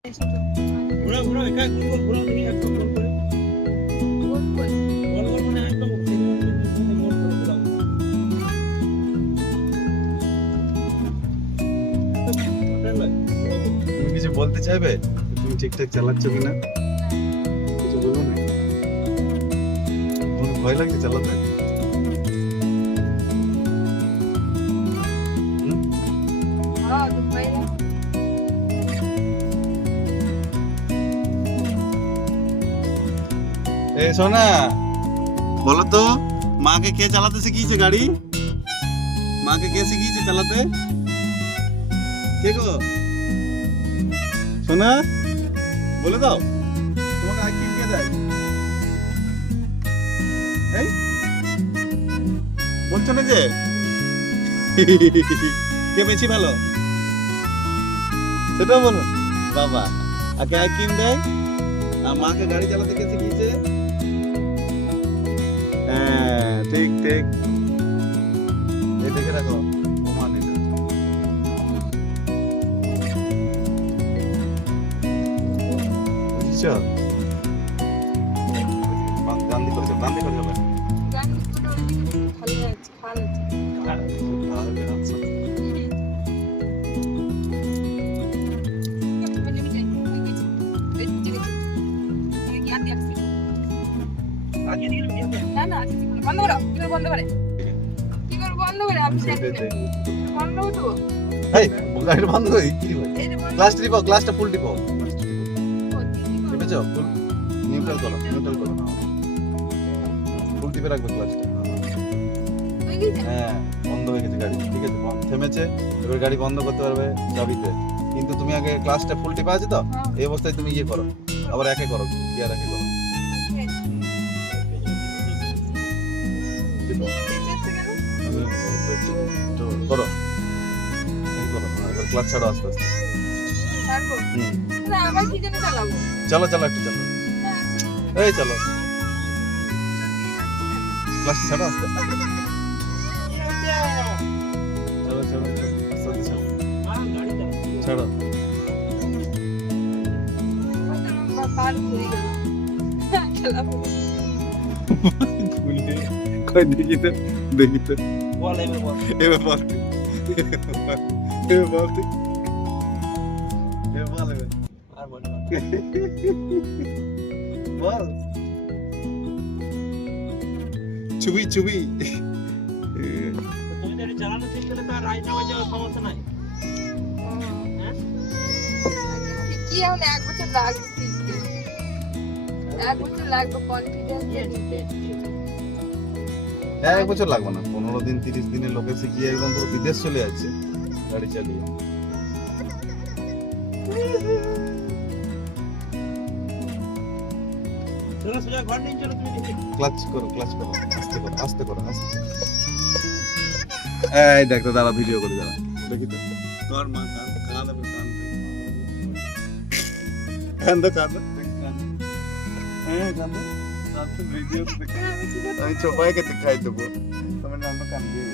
ঘোরা ঘোরা একা গোল গোল ঘোরা দেখি একটা গোল করে গোল গোল মানে একটা গোল করে ঘোরা তুমি কিছু বলতে চাইবে তুমি ঠিকঠাক চালাচ্ছ কিনা কিছু বলবো না তোমার ভয় লাগছে চালাতে এ সোনা বলো তো মাকে কে চালাতে শিখিয়েছে গাড়ি মাকে কে শিখিয়েছে চালাতে কে গো সোনা বলে দাও তোমাকে আর কি কে দেয় এই বলছো না যে কে বেশি ভালো সেটাও বলো বাবা আর কে আইকিম দেয় আর মাকে গাড়ি চালাতে কে শিখিয়েছে হ্যাঁ ঠিক ঠিক এই দেখে রাখো ওমান এটা বুঝছো গান্ধী করে যাবে ক্লাসটা ফুল টিপো টিপেছো ফুল নিউট্রাল করো ফুল টিপে রাখবে ক্লাসটা হ্যাঁ বন্ধ হয়ে গেছে গাড়ি ঠিক আছে থেমেছে এবার গাড়ি বন্ধ করতে পারবে চাবিতে কিন্তু তুমি আগে ক্লাসটা ফুল টিপা আছে তো এই অবস্থায় তুমি ইয়ে করো আবার একে করো গিয়ার একে করো করো ক্লাস ছাড়ো আস্তে আস্তে চলো একটু চলো এই চলো ক্লাস ছাড়ো আস্তে আস্তে চলো ছাড়ো দেখি তো এবার বল ছবি চালানো শিখলে তো আর রাইড নেওয়া যাওয়ার সমস্যা নাই কি এখন 1 বছর লাগবে শিখতে 1 বছর লাগবে কনফিডেন্স এক বছর লাগবে না 15 দিন 30 দিনের লোকে শিখিয়ে একদম পুরো বিদেশ চলে যাচ্ছে গাড়ি চালিয়ে চলো সোজা ঘর নিয়ে চলো তুমি ক্লাচ করো আস্তে করো এই দেখ তো দাঁড়া ভিডিও করে দাঁড়া দেখি তো তোর মা কাঁদে হ্যাঁ কাঁদো ভিডিও আমি চোপাই কে খাই দেবো তোমার নাম কান দিয়ে